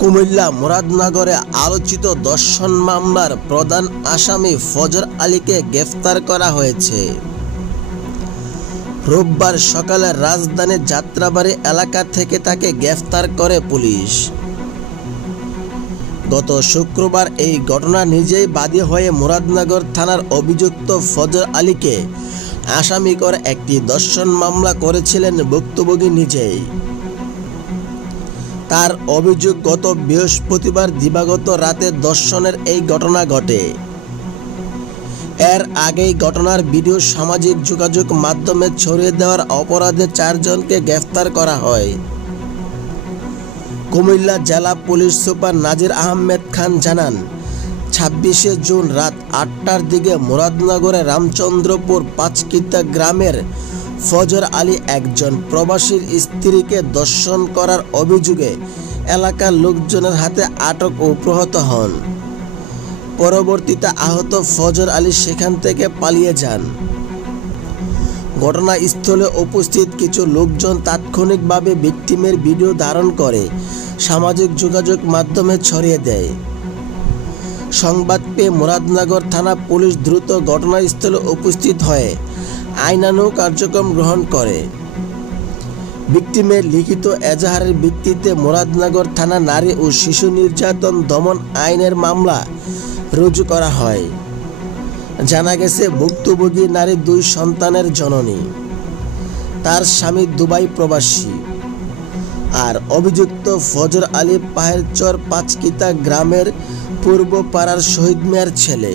কুমিল্লা মুরাদনগরে আলোচিত ধর্ষণ মামলার প্রধান আসামি ফজর আলীকে গ্রেফতার করা হয়েছে। রোববার সকালে রাজধানীর যাত্রাবাড়ী এলাকা থেকে তাকে গ্রেফতার করে পুলিশ। গত শুক্রবার এই ঘটনা নিজেই বাদী হয়ে মুরাদনগর থানার অভিযুক্ত ফজর আলীকে আসামি করে একটি ধর্ষণ মামলা করেছিলেন ভুক্তভোগী নিজেই। তার অভিযোগ, গত বৃহস্পতিবার দিবাগত রাতে ধর্ষণের এই ঘটনা ঘটে। এর আগেই ঘটনার ভিডিও সামাজিক যোগাযোগ মাধ্যমে ছড়িয়ে দেওয়ার অপরাধে 4 জনকে গ্রেফতার করা হয়। কুমিল্লা জেলা পুলিশ সুপার নাজির আহমেদ খান জানান, 26শে জুন রাত 8টার দিকে মুরাদনগরের রামচন্দ্রপুর পাঁচকিতা গ্রামের ফজর আলী একজন প্রবাসীর স্ত্রীকে ধর্ষণ করার অভিযোগে এলাকার লোকজনের হাতে আটক ও প্রহত হন। পরবর্তীতে আহত ফজর আলী সেখান থেকে পালিয়ে যান। ঘটনাস্থলে উপস্থিত কিছু লোকজন তাৎক্ষণিকভাবে ভিকটিমের ভিডিও ধারণ করে সামাজিক যোগাযোগ মাধ্যমে ছড়িয়ে দেয়। সংবাদ পেয়ে মুরাদনগর থানা পুলিশ দ্রুত ঘটনাস্থলে উপস্থিত হয়ে আইনানুগ কার্যক্রম গ্রহণ করে। ভিকটিমের লিখিত এজাহারের ভিত্তিতে মুরাদনগর থানা নারী ও শিশু নির্যাতন দমন আইনের মামলা রুজু করা হয়। জানা গেছে, ভুক্তভোগী নারী 2 সন্তানের জননী। তার স্বামী দুবাই প্রবাসী। আর অভিযুক্ত ফজর আলী পাহেরচর পাঁচকিতা গ্রামের পূর্ব পাড়ার শহীদ মিয়ার ছেলে।